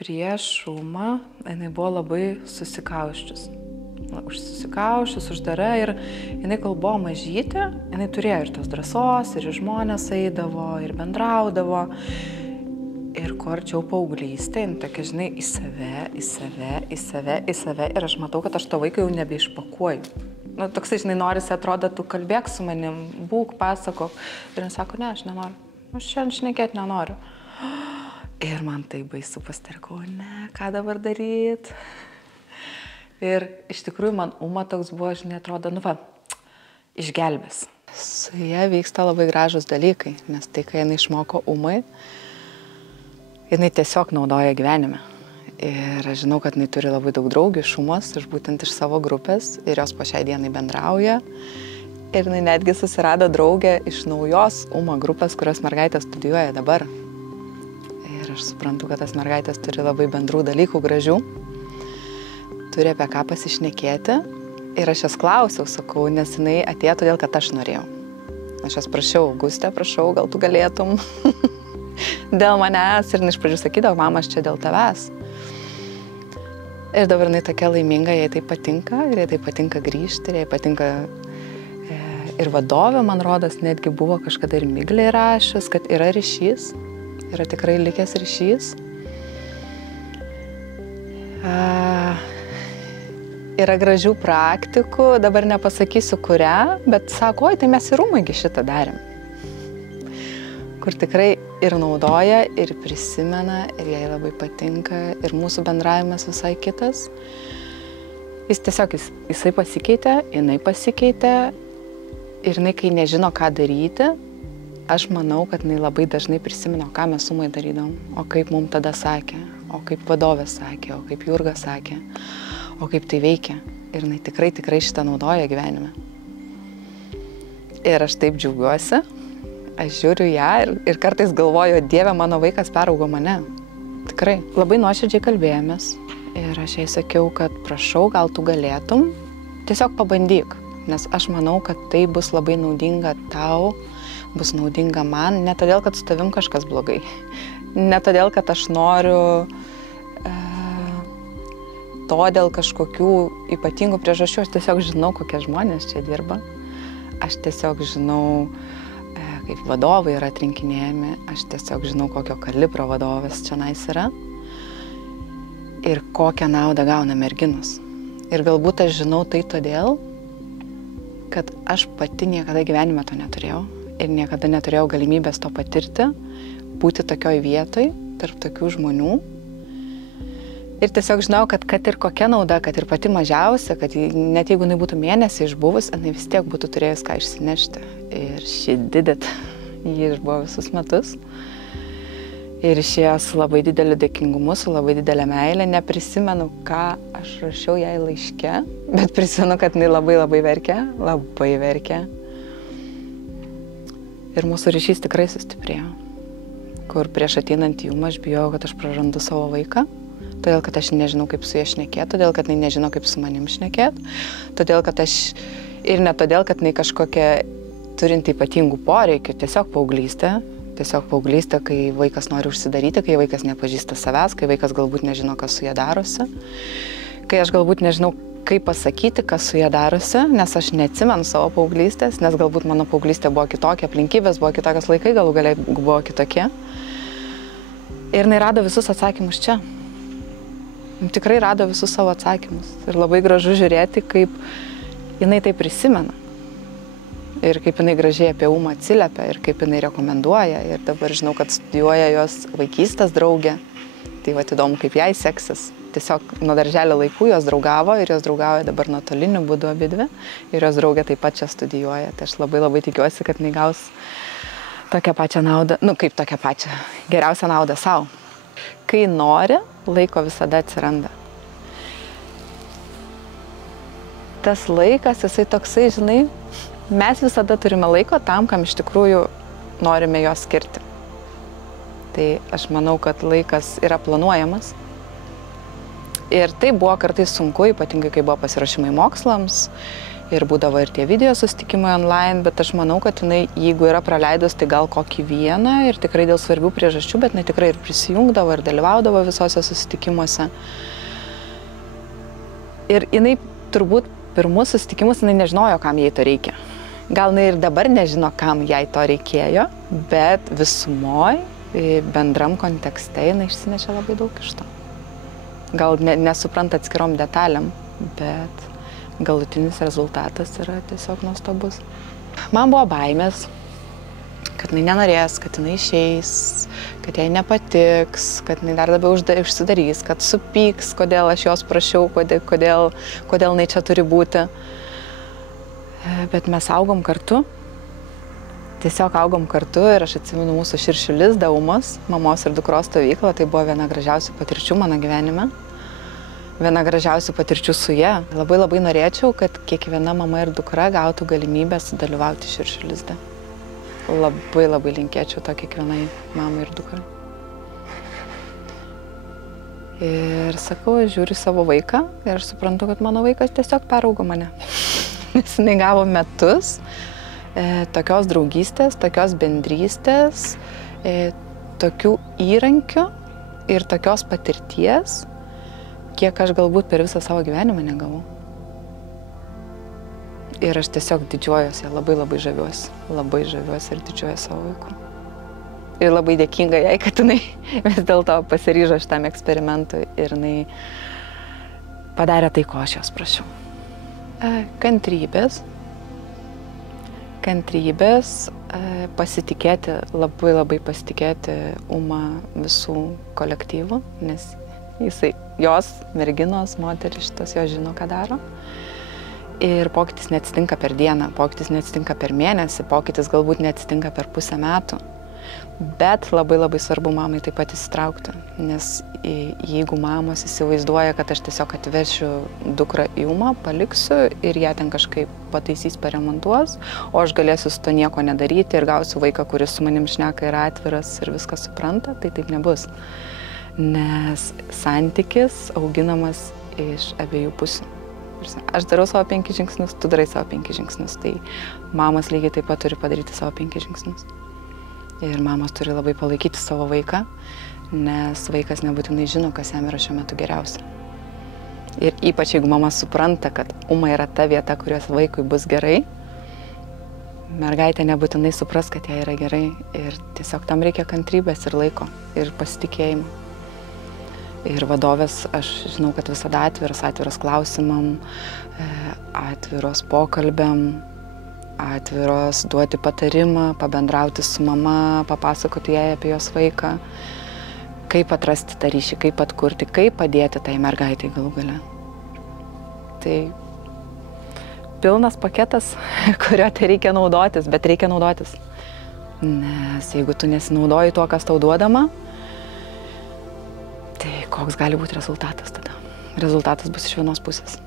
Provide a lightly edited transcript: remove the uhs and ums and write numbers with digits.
prieš šumą jinai buvo labai susikauščius. Užsusikauščius, uždara ir jinai, kol buvo mažytė, jinai turėjo ir tos drąsos, ir žmonės eidavo, ir bendraudavo. Ir kuo arčiau paauglystė, jinai tokia, žinai, į save. Ir aš matau, kad aš to vaiką jau nebeišpakuoju. Nu, toksai, žinai, norisi, atrodo, tu kalbėk su manim, būk, pasakok. Ir jis sako, ne, aš nenoriu. Aš šiandien šnekėti nenoriu. Ir man tai baisu pastarkau, ne, ką dabar daryt. Ir iš tikrųjų man Uma toks buvo, žinai, atrodo, nu va, išgelbės. Su ja vyksta labai gražus dalykai, nes tai, kai jinai išmoko Umai, jinai tiesiog naudoja gyvenime. Ir aš žinau, kad jinai turi labai daug draugių iš Umos, būtent iš savo grupės, ir jos po šiai dienai bendrauja. Ir jinai netgi susirado draugę iš naujos Uma grupės, kurios mergaitės studijuoja dabar. Ir aš suprantu, kad tas mergaitės turi labai bendrų dalykų gražių, turi apie ką pasišnekėti. Ir aš jas klausiau, sakau, nes jinai atėjo todėl, kad aš norėjau. Aš jas prašiau, Augustė, prašau, gal tu galėtum dėl manęs. Ir jinai iš pradžių sakydavo, mama, aš čia dėl tavęs. Ir dabar jinai tokia laiminga, jai tai patinka, ir jai tai patinka grįžti, ir jai patinka ir vadovė, man rodos, netgi buvo kažkada ir Miglė rašęs, kad yra ryšys, yra tikrai likęs ryšys. Yra gražių praktikų, dabar nepasakysiu kurią, bet sako, oi, tai mes ir Umai šitą darėm. Kur tikrai ir naudoja, ir prisimena, ir jai labai patinka, ir mūsų bendravimas visai kitas. Jis tiesiog, jisai pasikeitė, jinai pasikeitė, ir jinai, kai nežino, ką daryti, aš manau, kad jinai labai dažnai prisimena, ką mes Umai darydavom, o kaip mums tada sakė, o kaip vadovė sakė, o kaip Jurga sakė, o kaip tai veikia. Ir jinai tikrai šitą naudoja gyvenime. Ir aš taip džiaugiuosi. Aš žiūriu ją ir kartais galvoju, Dieve, mano vaikas peraugo mane. Tikrai. Labai nuoširdžiai kalbėjomės. Ir aš jai sakiau, kad prašau, gal tu galėtum, tiesiog pabandyk. Nes aš manau, kad tai bus labai naudinga tau, bus naudinga man. Ne todėl, kad su tavim kažkas blogai. Ne todėl, kad aš noriu to dėl kažkokių ypatingų priežasčių. Aš tiesiog žinau, kokie žmonės čia dirba. Aš tiesiog žinau, kaip vadovai yra atrinkinėjami, aš tiesiog žinau, kokio kalibro vadovas čionais yra ir kokią naudą gauna merginos. Ir galbūt aš žinau tai todėl, kad aš pati niekada gyvenime to neturėjau ir niekada neturėjau galimybės to patirti, būti tokioj vietoj, tarp tokių žmonių. Ir tiesiog žinau, kad ir kokia nauda, kad ir pati mažiausia, kad net jeigu jinai būtų mėnesį išbuvus, jinai vis tiek būtų turėjus ką išsinešti. Ir she did it. Ji išbuvo visus metus. Ir išėjo su labai dideliu dėkingumu, su labai didelė meilė. Neprisimenu, ką aš rašiau jai laiške, bet prisimenu, kad jinai labai verkė. Ir mūsų ryšys tikrai sustiprėjo. Kur prieš ateinant į Umą aš bijojau, kad aš prarandu savo vaiką. Todėl, kad aš nežinau, kaip su ja šnekėti, todėl, kad jinai nežino, kaip su manim šnekėti, todėl, kad aš ir ne todėl, kad jinai kažkokia turinti ypatingų poreikių, tiesiog paauglystė, kai vaikas nori užsidaryti, kai vaikas nepažįsta savęs, kai vaikas galbūt nežino, kas su ja darosi, kai aš galbūt nežinau, kaip pasakyti, kas su ja darosi, nes aš neatsimenu savo paauglystės, nes galbūt mano paauglystė buvo kitokia, aplinkybės buvo kitokios, laikai galų galiai buvo kitokie. Ir jinai rado visus atsakymus čia. Tikrai rado visus savo atsakymus. Ir labai gražu žiūrėti, kaip jinai tai prisimena. Ir kaip jinai gražiai apie Umą atsiliepia, ir kaip jinai rekomenduoja. Ir dabar žinau, kad studijuoja jos vaikystės draugė. Tai va, įdomu, kaip jai seksis. Tiesiog nuo darželio laikų jos draugavo ir jos draugauja dabar nuotoliniu būdu abidvi. Ir jos draugė taip pat čia studijuoja. Tai aš labai tikiuosi, kad jinai gaus tokią pačią naudą. Nu, kaip tokią pačią. Geriausią naudą savo. Kai nori, laiko visada atsiranda. Tas laikas, jisai toksai, žinai, mes visada turime laiko tam, kam iš tikrųjų norime jo skirti. Tai aš manau, kad laikas yra planuojamas. Ir tai buvo kartais sunku, ypatingai kai buvo pasiruošimai mokslams, Ir būdavo ir tie video susitikimai online, bet aš manau, kad jinai, jeigu yra praleidus, tai gal kokį vieną ir tikrai dėl svarbių priežasčių, bet jinai tikrai ir prisijungdavo, ir dalyvaudavo visose susitikimuose. Ir jinai turbūt pirmus susitikimus jinai nežinojo, kam jai to reikia. Gal jinai ir dabar nežino, kam jai to reikėjo, bet visumoj, bendram kontekste jinai išsinešė labai daug iš to. Gal nesupranta atskirom detalėm, bet galutinis rezultatas yra tiesiog nuostabus. Man buvo baimės, kad jinai nenorės, kad jinai išeis, kad jai nepatiks, kad jinai dar labiau užsidarys, kad supyks, kodėl aš jos prašiau, kodėl jinai čia turi būti. Bet mes augom kartu, tiesiog augom kartu ir aš atsimenu mūsų Širšių lizdą Umos, mamos ir dukros stovyklą, tai buvo viena gražiausių patirčių mano gyvenime. Viena gražiausių patirčių su ja. Labai norėčiau, kad kiekviena mama ir dukra gautų galimybę sudalyvauti Širšių lizde. Labai linkėčiau to kiekvienai mamai ir dukrai. Ir sakau, aš žiūriu savo vaiką ir aš suprantu, kad mano vaikas tiesiog peraugo mane. Nes jinai gavo metus tokios draugystės, tokios bendrystės, tokių įrankių ir tokios patirties, kiek aš galbūt per visą savo gyvenimą negavau. Ir aš tiesiog didžiuojuosi, labai žaviuosi ir didžiuojuosi savo vaiku. Ir labai dėkinga jai, kad jinai vis dėlto pasiryžo šitam eksperimentui ir jinai padarė tai, ko aš jos prašiau. Kantrybės, pasitikėti, labai pasitikėti Uma visų kolektyvų, nes jos, merginos, moterys šitos, jos žino, ką daro. Ir pokytis neatsitinka per dieną, pokytis neatsitinka per mėnesį, pokytis galbūt neatsitinka per pusę metų. Bet labai svarbu mamai taip pat įsitraukti, nes jeigu mamos įsivaizduoja, kad aš tiesiog atvešiu dukrą į Umą, paliksiu ir ją ten kažkaip pataisys, paremontuos, o aš galėsiu su to nieko nedaryti ir gausiu vaiką, kuris su manim šneka, yra atviras ir viską supranta, tai taip nebus. Nes santykis auginamas iš abiejų pusių. Aš darau savo 5 žingsnius, tu darai savo 5 žingsnius, tai mamos lygiai taip pat turi padaryti savo 5 žingsnius. Ir mamos turi labai palaikyti savo vaiką, nes vaikas nebūtinai žino, kas jam yra šiuo metu geriausia. Ir ypač jeigu mama supranta, kad Uma yra ta vieta, kurios vaikui bus gerai, mergaitė nebūtinai supras, kad jai yra gerai. Ir tiesiog tam reikia kantrybės ir laiko, ir pasitikėjimo. Ir vadovės, aš žinau, kad visada atviras klausimam, atviros pokalbiam, atviros duoti patarimą, pabendrauti su mama, papasakoti jai apie jos vaiką, kaip atrasti tą ryšį, kaip atkurti, kaip padėti tai mergaitai galų gale. Tai pilnas paketas, kurio tai reikia naudotis, bet reikia naudotis. Nes jeigu tu nesinaudoji tuo, kas tau duodama, tai koks gali būti rezultatas tada? Rezultatas bus iš vienos pusės.